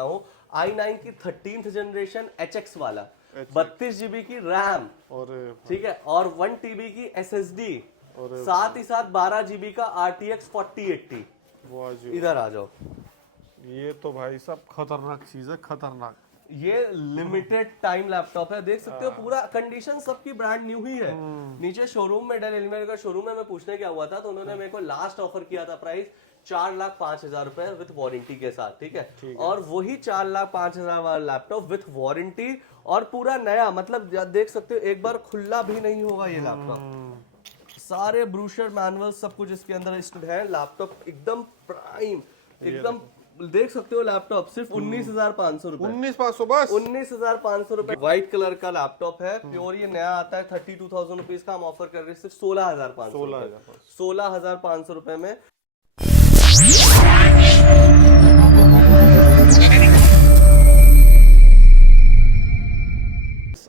हूँ i9 की 13th generation HX वाला 32 GB की रैम, ठीक है, और 1 TB की SSD, साथ ही साथ 12 GB का RTX 4080। इधर आ जाओ। ये तो भाई सब खतरनाक चीज है, खतरनाक। ये लिमिटेड टाइम लैपटॉप है, देख सकते हो पूरा कंडीशन सबकी ब्रांड न्यू ही है। नीचे शोरूम में डेल एलिमेंट का शोरूम है, मैं पूछने क्या हुआ था तो उन्होंने मेरे को लास्ट ऑफर किया था प्राइस 4,05,000 रुपए विथ वारंटी के साथ, ठीक है। और वही 4,05,000 वाला लैपटॉप विथ वारंटी और पूरा नया, मतलब देख सकते हो एक बार खुला भी नहीं होगा ये लैपटॉप। सारे ब्रूशर मैनुअल सब कुछ इसके अंदर इंस्टॉल है। लैपटॉप एकदम प्राइम, एकदम देख सकते हो। लैपटॉप सिर्फ 19,500 रुपए, 19,500 बस, 19,500 रुपए। व्हाइट कलर का लैपटॉप है, प्योर ये नया आता है। 32,000 रुपीज का हम ऑफर कर रहे हैं सिर्फ 16,500 रुपए में।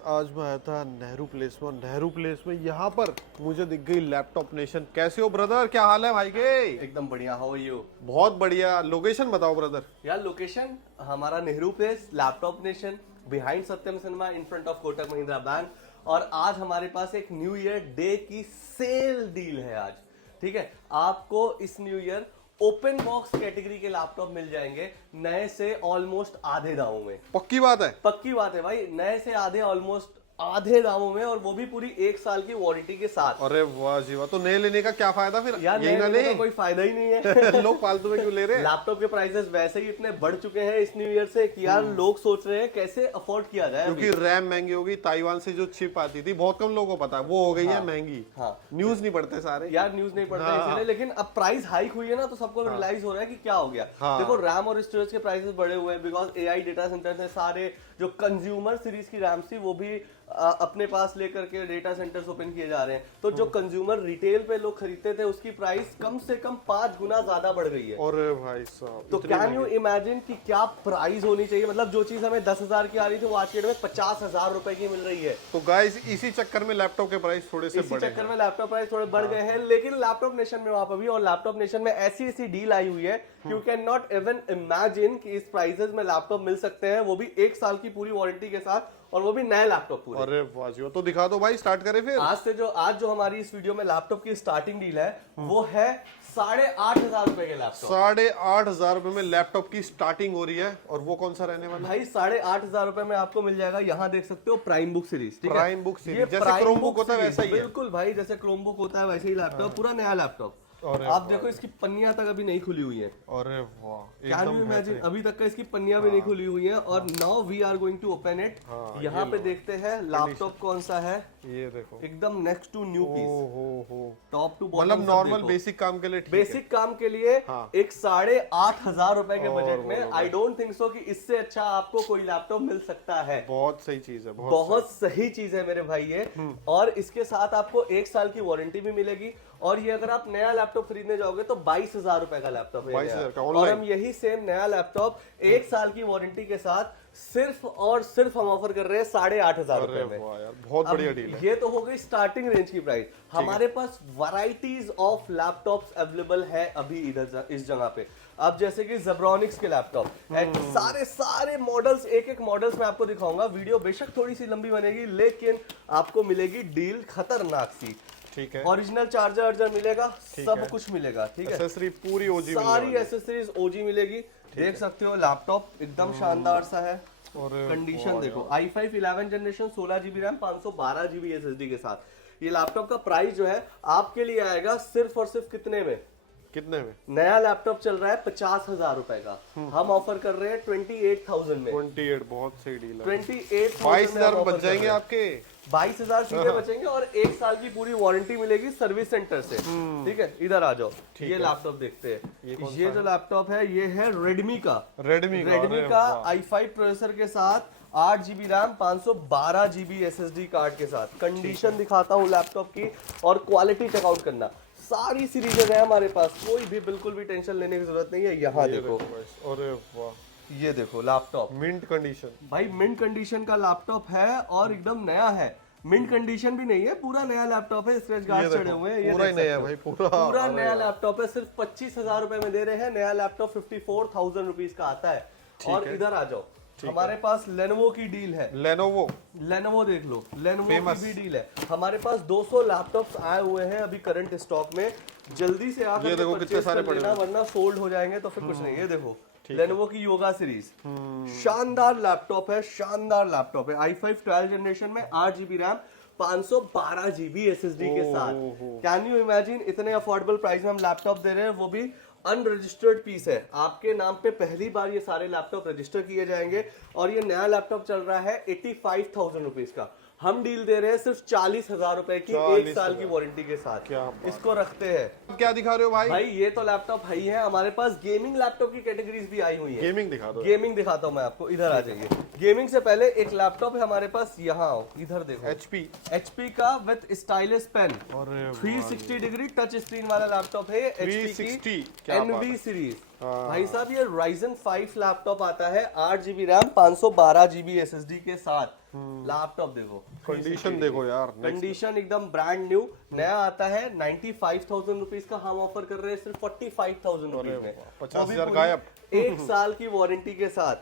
आज मैं आया था नेहरू प्लेस में। नेहरू प्लेस में यहाँ पर मुझे दिख गई लैपटॉप नेशन। कैसे हो ब्रदर, क्या हाल है भाई के? एकदम बढ़िया, हाउ आर यू? बहुत बढ़िया। लोकेशन बताओ ब्रदर। यार लोकेशन हमारा Nehru place, laptop nation, behind Satyam cinema, in front of Kotak Mahindra bank. और आज हमारे पास एक न्यू ईयर डे की सेल डील है आज, ठीक है। आपको इस new year open box category के लैपटॉप मिल जाएंगे नए से ऑलमोस्ट आधे दामों में। पक्की बात है? पक्की बात है भाई, नए से आधे, ऑलमोस्ट आधे दामों में, और वो भी पूरी 1 साल की वारंटी के साथ। अरे वाह जी वाह। तो नए लेने का क्या फायदा फिर? यार यही ना ले, कोई फायदा ही नहीं है। लोग फालतू में क्यों ले रहे हैं? लैपटॉप के प्राइसेस वैसे ही इतने बढ़ चुके हैं इस न्यू ईयर से कि यार लोग सोच रहे हैं कैसे अफोर्ड किया जाए। क्योंकि रैम महंगी हो गई। ताइवान से जो चिप आती थी बहुत कम लोगों को पता है, वो हो गई है महंगी। हाँ, न्यूज नहीं पढ़ते सारे यार, न्यूज नहीं पढ़ते इसलिए। लेकिन अब प्राइस हाइक हुई है ना, तो सबको रियलाइज हो रहा है कि क्या हो गया। देखो रैम और स्टोरेज के प्राइसेस बढ़े हुए हैं बिकॉज एआई डेटा सेंटर से सारे जो कंज्यूमर सीरीज की रैम थी वो भी अपने पास लेकर के डेटा सेंटर्स ओपन किए जा रहे हैं। तो जो कंज्यूमर रिटेल पे लोग खरीदते थे उसकी प्राइस कम से कम 5 गुना ज्यादा बढ़ गई है। अरे भाई साहब, तो कैन यू इमेजिन कि क्या प्राइस होनी चाहिए? मतलब जो चीज हमें 10,000 की आ रही थी वो आज के डेट में 50,000 रुपए की मिल रही है। तो गाइस इसी चक्कर में लैपटॉप के प्राइस थोड़े से इसी चक्कर में लैपटॉप प्राइस थोड़े बढ़ गए हैं। लेकिन लैपटॉप नेशन में वहां पर भी, और लैपटॉप नेशन में ऐसी डील आई हुई है you can not even imagine कि इस प्राइसेस में लैपटॉप मिल सकते हैं, वो भी 1 साल की पूरी वारंटी के साथ, और वो भी नए लैपटॉप पूरे। अरे वाह जी वाह। तो दिखा दो भाई, स्टार्ट करें फिर। आज जो हमारी इस वीडियो में लैपटॉप की स्टार्टिंग डील है वो है 8,500 रुपए के लैपटॉप। 8,500 रुपए में लैपटॉप की स्टार्टिंग हो रही है। और वो कौन सा रहने वाला भाई? 8,500 रुपए में आपको मिल जाएगा, यहाँ देख सकते हो प्राइम बुक सीरीज, ठीक है। प्राइम बुक सीरीज जैसे क्रोम बुक होता है वैसा ही है। बिल्कुल भाई, जैसे क्रोम बुक होता है वैसे ही लैपटॉप, पूरा नया लैपटॉप। आप देखो इसकी पन्नियां तक अभी नहीं खुली हुई है। अरे वाह, कैन यू इमेजिन, अभी तक का इसकी पन्नियां भी नहीं खुली हुई है। और now we are going to open it. यहाँ पे देखते हैं लैपटॉप कौन सा है। ये देखो एकदम next to new piece, top to bottom, मतलब नॉर्मल बेसिक काम के लिए, बेसिक काम के लिए एक 8,500 रुपए के बजट में। आई डोंट थिंक सो कि इससे अच्छा आपको कोई लैपटॉप मिल सकता है। बहुत सही चीज है, बहुत सही चीज है मेरे भाई ये। और इसके साथ आपको 1 साल की वारंटी भी मिलेगी। और ये अगर आप नया लैपटॉप खरीदने जाओगे तो 22,000 रुपए का लैपटॉप है। 22,000 का और हम यही सेम नया लैपटॉप 1 साल की वारंटी के साथ सिर्फ और सिर्फ हम ऑफर कर रहे हैं 8,500 रुपए में। यार बहुत बढ़िया डील है। ये तो हो गई स्टार्टिंग रेंज की प्राइस। हमारे पास वैरायटीज ऑफ लैपटॉप्स अवेलेबल है अभी इधर इस जगह पे। अब जैसे कि ज़ेब्रॉनिक्स के लैपटॉप, सारे मॉडल्स, एक मॉडल्स में आपको दिखाऊंगा। वीडियो बेशक थोड़ी सी लंबी बनेगी लेकिन आपको मिलेगी डील खतरनाक सी। ठीक है, ओरिजिनल चार्जर मिलेगा, सब कुछ मिलेगा, ठीक है। एक्सेसरी पूरी ओजी, सारी एसेसरीज ओजी मिलेगी। देख सकते हो लैपटॉप एकदम शानदार सा है। कंडीशन देखो, i5 11 generation 16 GB RAM 512 GB SSD के साथ। ये लैपटॉप का प्राइस जो है आपके लिए आएगा सिर्फ और सिर्फ कितने में? नया लैपटॉप चल रहा है 50,000 रुपए का, हम ऑफर कर रहे हैं 28,000 में। 28 बहुत सही डील है। 22,000 बच जाएंगे आपके। 22,000 सीधे बचेंगे और 1 साल की पूरी वारंटी मिलेगी सर्विस सेंटर से, ठीक है। इधर आ जाओ, ये लैपटॉप देखते हैं। ये जो लैपटॉप है ये है रेडमी का i5 प्रोसेसर के साथ 8 GB RAM 512 GB SSD card के साथ। कंडीशन दिखाता हूँ लैपटॉप की और क्वालिटी चेकआउट करना। सारी सीरीजें हैं हमारे पास, कोई भी बिल्कुल भी टेंशन लेने की जरूरत नहीं है। यहाँ देखो, अरे वाह, ये देखो लैपटॉप मिंट कंडीशन। भाई मिंट कंडीशन का लैपटॉप है और एकदम नया है। मिंट कंडीशन भी नहीं है, पूरा नया लैपटॉप है, स्क्रैच गार्ड चढ़े हुए हैं। पूरा नया है भाई, पूरा नया लैपटॉप है। सिर्फ 25,000 रुपए में दे रहे हैं। नया लैपटॉप 54,000 रुपीज का आता है। और इधर आ जाओ, हमारे पास लेनोवो की डील है। लेनोवो देख लो, लेनोवो की भी डील है। हमारे पास 200 लैपटॉप्स आए हुए हैं अभी करंट स्टॉक में, जल्दी से आकर के परचेज कर लेना वरना सोल्ड हो जाएंगे तो फिर कुछ नहीं। ये देखो लेनोवो की योगा सीरीज, शानदार लैपटॉप है, शानदार लैपटॉप है। i5 12 जनरेशन में 8 GB रैम 512 GB SSD के साथ। कैन यू इमेजिन, इतने अफोर्डेबल प्राइस में हम लैपटॉप दे रहे हैं, वो भी अनरजिस्टर्ड पीस है। आपके नाम पे पहली बार ये सारे लैपटॉप रजिस्टर किए जाएंगे और ये नया लैपटॉप चल रहा है 85,000 रुपीज का। हम डील दे रहे हैं सिर्फ 40,000 रुपए की, 1 साल की वारंटी के साथ। इसको रखते हैं। क्या दिखा रहे हो भाई? भाई ये तो लैपटॉप है ही है, हमारे पास गेमिंग लैपटॉप की कैटेगरीज भी आई हुई है। गेमिंग दिखा दो। गेमिंग दिखाता हूँ मैं आपको, इधर आ जाइए। गेमिंग से पहले एक लैपटॉप है हमारे पास, यहाँ आओ, इधर देखो। HP का with stylus pen, 360 degree touch screen वाला लैपटॉप है। HP की NV सीरीज। भाई साहब ये Ryzen 5 लैपटॉप आता है, 8 GB रैम 512 GB SSD के साथ। लैपटॉप देखो, कंडीशन देखो यार, कंडीशन एकदम ब्रांड न्यू नया आता है। 95,000 रुपीज का हम ऑफर कर रहे हैं सिर्फ 45,000 रुपीज में, 50,000 गायब। 1 साल की वारंटी के साथ।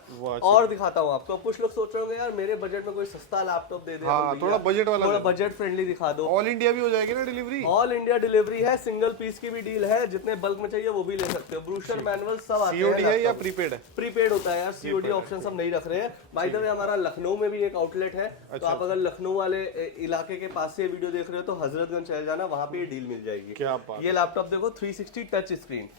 और दिखाता हूँ आपको। कुछ लोग सोच रहे होंगे यार मेरे बजट में कोई सस्ता लैपटॉप दे दे, थोड़ा बजट वाला, थोड़ा बजट फ्रेंडली दिखा दो। ऑल इंडिया भी हो जाएगी ना डिलीवरी? ऑल इंडिया डिलीवरी है, सिंगल पीस की भी डील है, जितने बल्क में चाहिए वो भी ले सकते हो। ब्रूशर मैनुअल सब आते हैं। COD है या प्रीपेड है? प्रीपेड होता है यार, COD ऑप्शन सब नहीं रख रहे हैं। बाय द वे हमारा लखनऊ में भी एक आउटलेट है, तो आप अगर लखनऊ वाले इलाके के पास से वीडियो देख रहे हो तो हजरतगंज चले जाना, वहां पे ये डील मिल जाएगी। क्या बात। ये लैपटॉप देखो 360 टच स्क्रीन,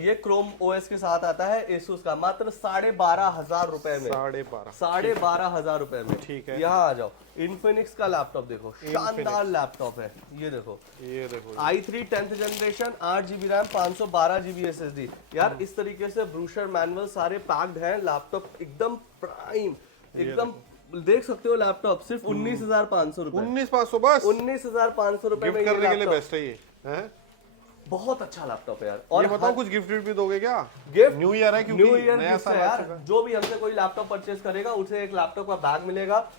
ये क्रोम OS के साथ आता है Asus का, मात्र 12,500 रुपए में। 12,500 रुपए में। ठीक है। यहाँ आ जाओ, इन्फिनिक्स का लैपटॉप देखो, शानदार लैपटॉप है। ये देखो i3 10th generation, 8 GB RAM 512 GB SSD। यार इस तरीके से ब्रूशर मैनुअल सारे पैक्ड हैं, लैपटॉप एकदम प्राइम, एकदम देख सकते हो। लैपटॉप सिर्फ 19,500 रुपए। 19,500 बस? 19,500 रुपए में करने के लिए बेस्ट है ये है? बहुत अच्छा लैपटॉप है यार। और ये बताओ कुछ गिफ्ट भी दोगे क्या? गिफ्ट न्यू ईयर है, क्योंकि न्यू ईयर नया साल यार। जो भी हमसे कोई लैपटॉप परचेज करेगा उसे एक लैपटॉप का बैग मिलेगा,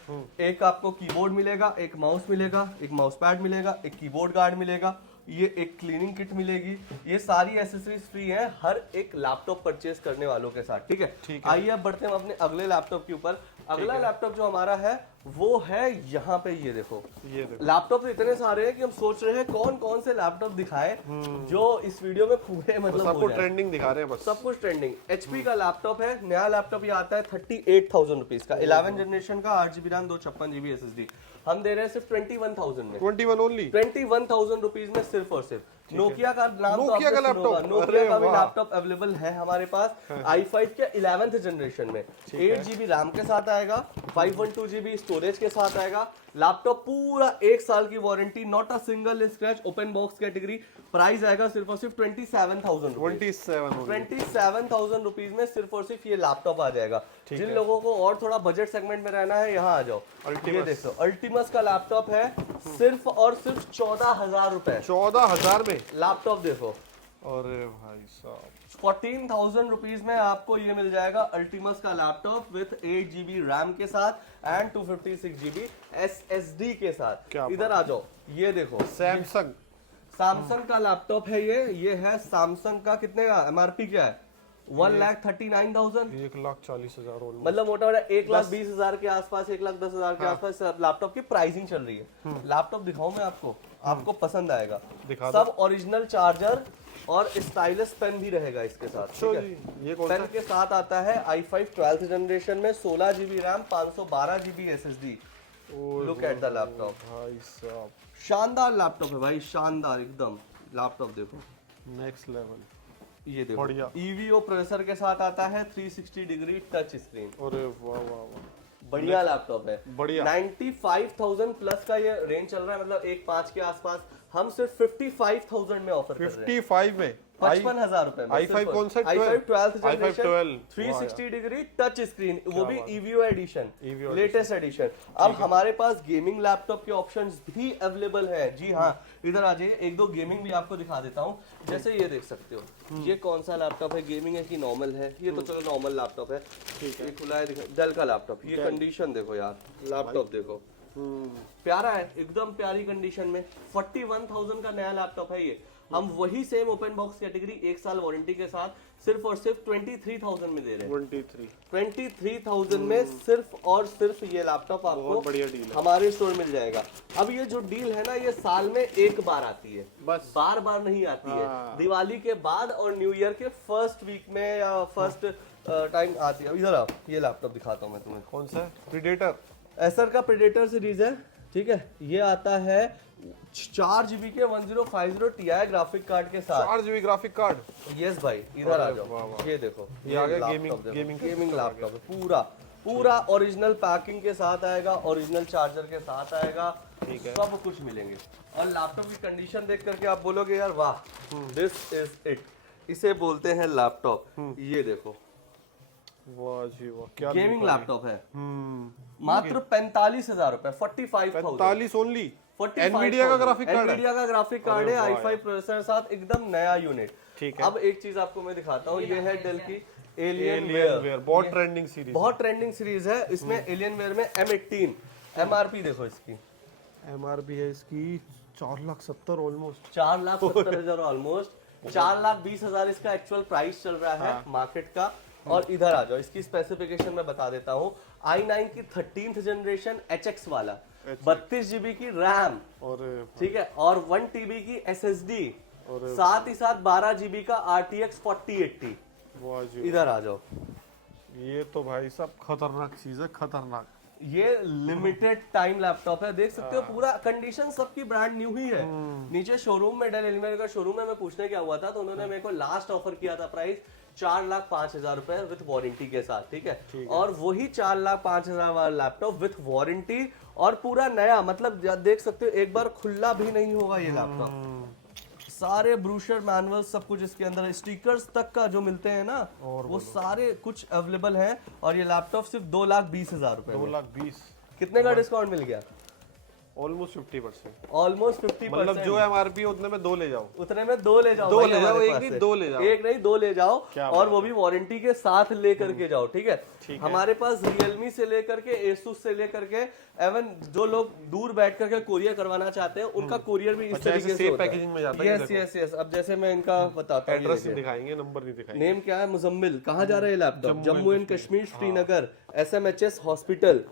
एक आपको कीबोर्ड मिलेगा, एक माउस मिलेगा, एक माउस पैड मिलेगा, एक कीबोर्ड गार्ड मिलेगा, ये एक क्लीनिंग किट मिलेगी। ये सारी एसेसरीज फ्री हैं हर एक लैपटॉप परचेज करने वालों के साथ। ठीक है, आइए अब बढ़ते हैं अपने अगले लैपटॉप के ऊपर। अगला लैपटॉप जो हमारा है वो है यहाँ पे, ये देखो। लैपटॉप तो इतने सारे हैं कि हम सोच रहे हैं कौन कौन से लैपटॉप दिखाए जो इस वीडियो में पूरे मतलब सबको ट्रेंडिंग दिखा रहे हैं बस। सब कुछ ट्रेंडिंग। HP का लैपटॉप है, नया लैपटॉप ये आता है 38,000 रुपीज का, 11 जनरेशन का, 8 GB रैम 256 GB SSD। हम दे रहे हैं सिर्फ 21,000 में। 21 ओनली? 21,000 रुपीज में सिर्फ और सिर्फ। नोकिया का नाम, नोकिया का लैपटॉप, नोकिया का भी लैपटॉप अवेलेबल है हमारे पास। i5 के 11th जनरेशन में 8 GB रैम के साथ आएगा, 512 GB स्टोरेज के साथ आएगा। लैपटॉप पूरा 1 साल की warranty, not a single scratch, open box category. Price आएगा सिर्फ और सिर्फ 27,000 रुपीज में सिर्फ और सिर्फ ये लैपटॉप आ जाएगा। जिन लोगों को और थोड़ा बजट सेगमेंट में रहना है, यहाँ आ जाओ। ये देखो अल्टीमस का लैपटॉप है, सिर्फ और सिर्फ 14,000 रुपए। 14,000 में लैपटॉप देखो। अरे भाई साहब, 14,000 रुपीज में आपको ये मिल जाएगा अल्टीमस का लैपटॉप विथ 8 GB रैम के साथ एंड 256 GB SSD के साथ। इधर आ जाओ, ये देखो सैमसंग का लैपटॉप है ये है सैमसंग का। कितने का MRP क्या है? 1,39,000, 1,40,000, मतलब मोटा मोटा 1,20,000 के आसपास, 1,10,000 के आसपास लैपटॉप की प्राइसिंग चल रही है। लैपटॉप दिखाऊं मैं आपको पसंद आएगा। सब ओरिजिनल चार्जर और स्टाइलिस पेन भी रहेगा इसके साथ। ठीक है, ये कौन पेन के साथ आता है i5 12th जनरेशन में, 16 GB RAM 512 GB SSD। Look at the laptop भाई साहब, शानदार लैपटॉप है भाई, शानदार एकदम। लैपटॉप देखो नेक्स्ट लेवल। ये देखो EVO प्रोसेसर के साथ आता है, 360 डिग्री टच स्क्रीन। अरे वाह वाह वाह, बढ़िया लैपटॉप है। बढ़िया। 95,000 प्लस का ये रेंज चल रहा है, मतलब 1,5 के आसपास। हम सिर्फ 55,000 में ऑफर कर रहे हैं। 55 में 55,000 रुपए में। i5 कौन सा? i5 12th generation, 12 360 degree touch screen, वो भी EVO एडिशन, लेटेस्ट एडिशन। अब हमारे पास गेमिंग लैपटॉप के ऑप्शंस भी अवेलेबल है। जी हाँ, इधर आ जाइए, एक दो गेमिंग भी आपको दिखा देता हूँ। जैसे ये देख सकते हो, ये कौन सा लैपटॉप है, गेमिंग है कि नॉर्मल है? ये तो चलो नॉर्मल लैपटॉप है। ठीक है, खुला है, डेल का लैपटॉप। ये कंडीशन देखो यार, लैपटॉप देखो, प्यारा है, एकदम प्यारी कंडीशन में। 41,000 का नया लैपटॉप है ये। हम वही सेम ओपन बॉक्स कैटेगरी 1 साल वारंटी के साथ सिर्फ और सिर्फ 23,000 में दे रहे हैं। 23 में सिर्फ और सिर्फ ये लैपटॉप आपको बहुत बढ़िया डील है। हमारे स्टोर मिल जाएगा। अब ये जो डील है ना, ये साल में एक बार आती है, बस बार बार नहीं आती है। दिवाली के बाद और न्यू ईयर के फर्स्ट वीक में या फर्स्ट टाइम आती है। अब इधर आओ, ये लैपटॉप दिखाता हूँ मैं तुम्हें। कौन सा है? प्रीडेटर। एसर का प्रेडेटर सीरीज है, ठीक है। ये आता है 4 GB के 1050 Ti ग्राफिक कार्ड के साथ। 4 GB ग्राफिक कार्ड। यस भाई, इधर आ वाह, जाओ, वाह। ये देखो, ये आ गया लैपटॉप गेमिंग देखो, गेमिंग लैपटॉप है। पूरा ओरिजिनल पैकिंग के साथ आएगा, ओरिजिनल चार्जर के साथ आएगा, ठीक है। सब कुछ मिलेंगे। और लैपटॉप की कंडीशन देख करके आप बोलोगे यार वाह, दिस इज इट। इसे बोलते हैं लैपटॉप। ये देखो, वाह जी वाह, क्या गेमिंग लैपटॉप है। मात्र 45,000 रुपए, 45,000। 45 ओनली। 45,000 एनवीडिया का ग्राफिक कार्ड है। एनवीडिया का ग्राफिक कार्ड है, i5 प्रोसेसर साथ, एकदम नया यूनिट। ठीक है। अब एक चीज आपको मैं दिखाता हूँ, ये है डेल की एलियनवेयर, बहुत ट्रेंडिंग सीरीज। बहुत ट्रेंडिंग सीरीज है। इसमें एलियनवेयर में M18 MRP देखो इसकी, एमआरपी है इसकी 4,70,000 ऑलमोस्ट। 4,70,000 ऑलमोस्ट, 4,20,000 इसका एक्चुअल प्राइस चल रहा है मार्केट का। और इधर आ जाओ, इसकी स्पेसिफिकेशन मैं बता देता हूँ। i9 की 13th जनरेशन HX वाला, 32 GB की रैम, और ठीक है, और 1 TB की SSD, और साथ ही साथ 12 GB का RTX 4080। वाह जी, इधर आ जाओ, ये तो भाई सब खतरनाक चीज है, खतरनाक। ये लिमिटेड टाइम लैपटॉप है, देख सकते हो पूरा कंडीशन सबकी ब्रांड न्यू ही है। नीचे शोरूम में, डेल एलिमेंट का शोरूम है, मैं पूछने क्या हुआ था तो उन्होंने मेरे को लास्ट ऑफर किया था प्राइस 4,05,000 रुपए विथ वारंटी के साथ, ठीक है। और वही 4,05,000 वाला लैपटॉप विथ वारंटी और पूरा नया, मतलब देख सकते हो एक बार खुला भी नहीं होगा ये लैपटॉप। सारे ब्रूशर मैनुअल सब कुछ इसके अंदर, स्टिकर्स तक का जो मिलते हैं ना, वो सारे कुछ अवेलेबल हैं। और ये लैपटॉप सिर्फ 2,20,000 रुपए। 2,20,000 कितने का डिस्काउंट मिल गया? ऑलमोस्ट 50%। ऑलमोस्ट 50%। मतलब जो एमआरपी उतने में 2 ले जाओ। उतने में 2 ले जाओ, दो भाई ले जाओ, हमारे एक पास नहीं से। 2 ले जाओ। एक नहीं 2 ले जाओ, क्या और बात वो भी वारंटी के साथ लेकर के जाओ, ठीक है। ठीक है। हमारे पास Realme से लेकर के Asus से लेकर के एवन जो लोग दूर बैठ करके कोरियर करवाना चाहते हैं, उनका कोरियर भी इस तरीके से होता है। पैकेजिंग में जाता है। Yes yes yes. अब जैसे मैं इनका बताता हूँ, एड्रेस दिखाएंगे, नंबर नहीं दिखाएंगे। नेम क्या है? मुजम्मिल। कहाँ जा रहा है ये laptop? Jammu and Kashmir, Srinagar, SMHS hospital.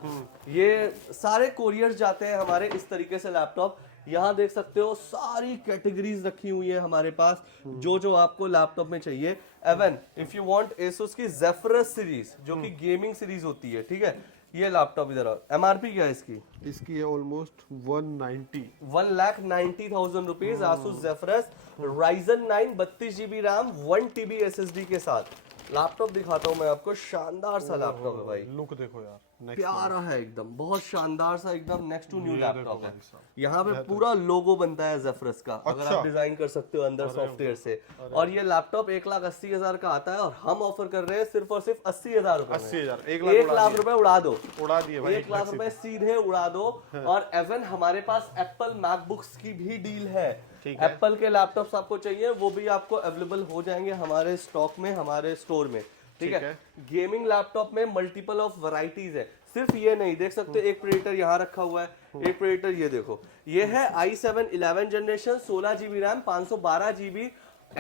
ये सारे कोरियर जाते हैं हमारे इस तरीके से लैपटॉप। यहाँ देख सकते हो सारी कैटेगरीज रखी हुई है हमारे पास, जो आपको लैपटॉप में चाहिए। Even if you want Asus की Zephyrus सीरीज, जो कि गेमिंग सीरीज होती है, ठीक है। ये लैपटॉप इधर आओ, MRP क्या है इसकी? इसकी है almost 190। 1,90,000 rupees. Asus Zephyrus Ryzen 9 32 GB RAM 1 TB SSD के साथ लैपटॉप दिखाता हूँ मैं आपको। शानदार सा लैपटॉप है भाई, लुक देखो यार, प्यारा है एकदम, बहुत शानदार सा, एकदम नेक्स्ट टू न्यू लैपटॉप है। भाई साहब। यहाँ पे पूरा लोगो बनता है Zephyrus का, अगर आप डिजाइन कर सकते हो अंदर सॉफ्टवेयर से। और ये लैपटॉप 1,80,000 का आता है, और हम ऑफर कर रहे हैं सिर्फ और सिर्फ 80,000 रुपए। 80,000, 1 लाख रुपए उड़ा दो, उड़ा दिए भाई। 1 लाख रुपए सीधे उड़ा दो। और एवन हमारे पास एप्पल मैकबुक्स की भी डील है। एप्पल के लैपटॉप्स आपको चाहिए, वो भी आपको अवेलेबल हो जाएंगे हमारे स्टॉक में, हमारे स्टोर में, ठीक है। गेमिंग लैपटॉप में मल्टीपल ऑफ वैरायटीज है, सिर्फ ये नहीं। देख सकते हो एक प्रेडेटर यहाँ रखा हुआ है, एक प्रेडेटर ये देखो, ये है i7 11 generation, 16 GB RAM, 512 GB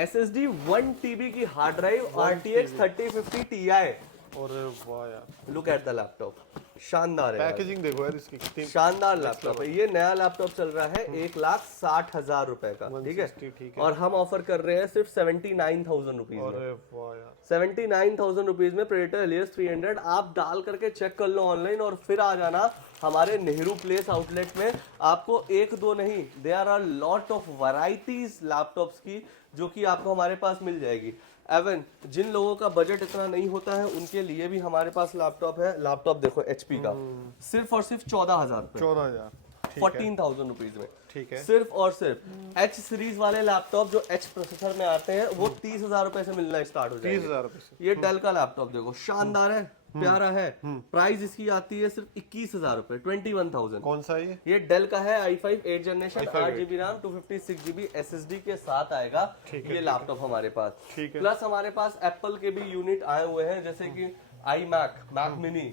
SSD, 1 TB की हार्ड ड्राइव, RTX 3050 Ti। और वाह यार, लुक एट द लैपटॉप, शानदार है यार। पैकेजिंग देखो यार इसकी कितनी शानदार लैपटॉप है। ये नया लैपटॉप चल रहा है 1,60,000 रुपए का, ठीक है। ठीक और हम ऑफर कर रहे हैं सिर्फ 79,000 रुपीज में। अरे वाह यार, 79,000 रुपीज में प्रेडेटर Alias 300 आप डाल करके चेक कर लो ऑनलाइन, और फिर आ जाना हमारे नेहरू प्लेस आउटलेट में। आपको एक दो नहीं, there are lot of varieties laptops की, जो कि आपको हमारे पास मिल जाएगी। एवन जिन लोगों का बजट इतना नहीं होता है, उनके लिए भी हमारे पास लैपटॉप है। लैपटॉप देखो HP का, सिर्फ और सिर्फ 14,000 रुपए, 14,000, 14,000 रुपीज में, ठीक है। सिर्फ और सिर्फ। H सीरीज वाले लैपटॉप जो H प्रोसेसर में आते हैं, वो 30,000 रुपए से मिलना स्टार्ट हो जाएंगे। 30,000 रुपए से। ये डेल का लैपटॉप देखो, शानदार है, प्यारा है। प्राइस इसकी आती है सिर्फ 21,000 रुपए, 21,000। कौन सा ये डेल का है i5 8 generation, 8 GB RAM, 256 GB SSD के साथ आएगा ये लैपटॉप हमारे पास। ठीक है। प्लस हमारे पास एप्पल के भी यूनिट आए हुए हैं, जैसे कि iMac, Mac Mini,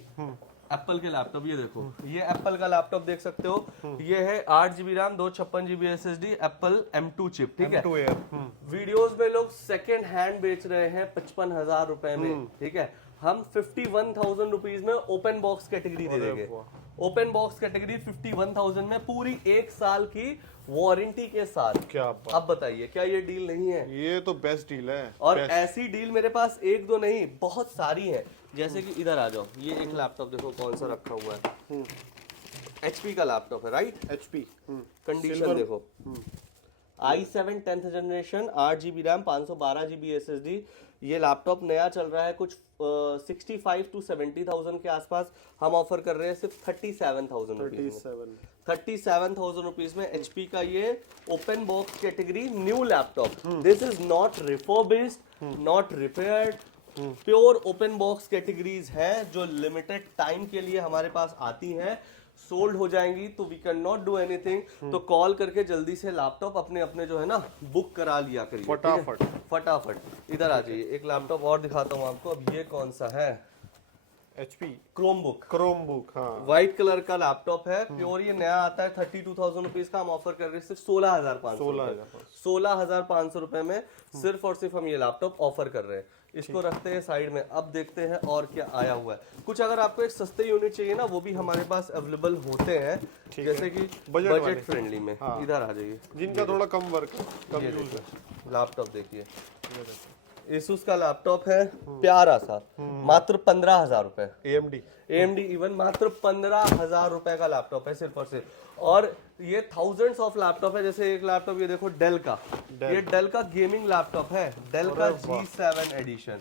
एप्पल के लैपटॉप, ये देखो, ये एप्पल का लैपटॉप देख सकते हो। ये है 8 GB RAM, 256 GB SSD, Apple M2 chip, ठीक है। M2 Air, वीडियोस में लोग सेकेंड हैंड बेच रहे हैं 55,000 रुपए में, ठीक है। हम 51,000 रुपीज में ओपन बॉक्स कैटेगरी दे देंगे। ओपन बॉक्स कैटेगरी 51,000 में पूरी 1 साल की वारंटी के साथ। क्या बात। अब बताइए क्या ये डील नहीं है? ये तो बेस्ट डील है। और best। ऐसी डील मेरे पास एक दो नहीं, बहुत सारी है। जैसे कि इधर आ जाओ, ये एक लैपटॉप देखो कौन सा रखा हुआ है, HP का लैपटॉप है, राइट। HP कंडीशन देखो, i7 10th generation, 8 GB RAM, 512 GB SSD। ये लैपटॉप नया चल रहा है कुछ 65 to 70,000 के आसपास। हम ऑफर कर रहे हैं सिर्फ 37,000 रुपीज में। 37,000 रुपीज में HP का ये open box category new laptop. This is not refurbished, not repaired, pure open box categories है जो लिमिटेड टाइम के लिए हमारे पास आती हैं, सोल्ड हो जाएंगी तो we can not do anything. तो कॉल करके जल्दी से लैपटॉप अपने अपने जो है ना बुक करा लिया करिए फटाफट फटाफट। इधर आ जाइए, एक लैपटॉप और दिखाता हूँ आपको। अब ये कौन सा है? HP क्रोमबुक, हाँ। व्हाइट कलर का लैपटॉप है, प्योर। ये नया आता है 32,000 रुपीज का। हम ऑफर कर रहे हैं सिर्फ 16,500 रुपए में। सिर्फ और सिर्फ हम ये लैपटॉप ऑफर कर रहे हैं। इसको रखते हैं साइड में। अब देखते हैं और क्या आया हुआ है। कुछ अगर आपको एक सस्ते यूनिट चाहिए ना, वो भी हमारे पास अवेलेबल होते हैं, जैसे कि बजट फ्रेंडली में। हाँ। इधर आ जाइए, जिनका थोड़ा कम वर्क है, कम ये यूज है। लैपटॉप देखिए, Asus का लैपटॉप है, प्यारा सा, मात्र 15,000 रुपए। AMD इवन मात्र 15,000 रुपए का लैपटॉप है सिर्फ और सिर्फ। और ये थाउजेंड्स ऑफ लैपटॉप है। जैसे एक लैपटॉप ये देखो डेल का, ये डेल का गेमिंग लैपटॉप है, डेल का G7 एडिशन।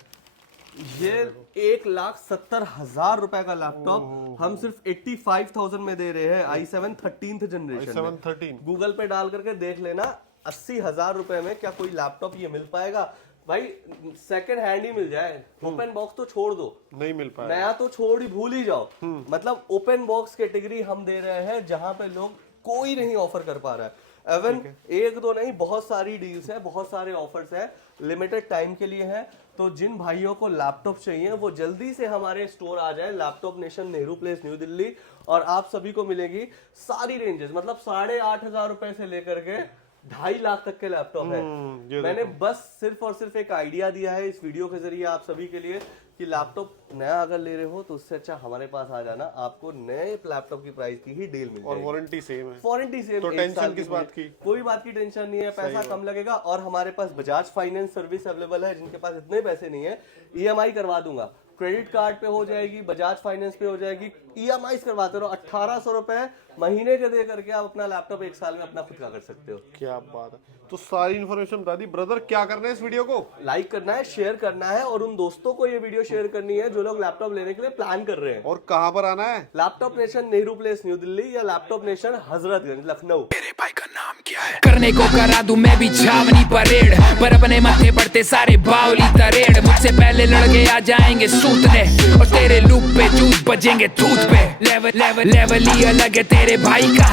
ये 1,70,000 रुपए का लैपटॉप हम सिर्फ 85,000 में दे रहे हैं। i7 13th generation. गूगल पे डाल करके देख लेना, 80,000 रुपए में क्या कोई लैपटॉप ये मिल पाएगा भाई? सेकंड हैंड ही मिल जाए, ओपन बॉक्स तो छोड़ दो, नहीं मिल पाएगा। नया तो छोड़ ही, भूल ही जाओ। मतलब ओपन बॉक्स कैटेगरी हम दे रहे हैं जहां पे लोग कोई नहीं ऑफर कर पा रहा है। एवन एक दो नहीं, बहुत सारी डील्स है, बहुत सारे ऑफर्स है, लिमिटेड टाइम के लिए है। तो जिन भाइयों को लैपटॉप चाहिए वो जल्दी से हमारे स्टोर आ जाए, laptop nation, Nehru place, new Delhi. और आप सभी को मिलेगी सारी रेंजेस, मतलब 8,500 रुपए से लेकर के 2.5 लाख तक के लैपटॉप है। मैंने बस सिर्फ और सिर्फ एक आइडिया दिया है इस वीडियो के जरिए आप सभी के लिए कि लैपटॉप नया अगर ले रहे हो तो उससे अच्छा हमारे पास आ जाना, आपको नए लैपटॉप की प्राइस की ही डील मिल जाएगी। और वारंटी सेम है। वारंटी सेम, तो टेंशन किस बात की? कोई बात की टेंशन नहीं है, पैसा कम लगेगा। और हमारे पास बजाज फाइनेंस सर्विस अवेलेबल है। जिनके पास इतने पैसे नहीं है, EMI करवा दूंगा, क्रेडिट कार्ड पे हो जाएगी, बजाज फाइनेंस पे हो जाएगी, EMI करवाते रहो। 1,800 रुपए महीने के दे करके आप अपना लैपटॉप 1 साल में अपना खुद का कर सकते हो। क्या बात है। तो सारी इन्फॉर्मेशन बता दी। ब्रदर क्या करना है इस वीडियो को? लाइक करना है, शेयर करना है, और उन दोस्तों को ये वीडियो शेयर करनी है जो लोग लैपटॉप लेने के लिए प्लान कर रहे हैं। और कहां पर आना है? Laptop nation, Nehru place, new Delhi, या लैपटॉप नेशन, हजरतगंज, लखनऊ। मेरे भाई का नाम क्या है? करने को करा दूं मैं भी छावनी परेड, पर अपने माथे पड़ते सारे बावली तरेड़। मुझसे पहले लड़के आ जाएंगे सूतने, और तेरे लूप पे जूत बजेंगे थूत पे। लेवल ही अलग है तेरे भाई का।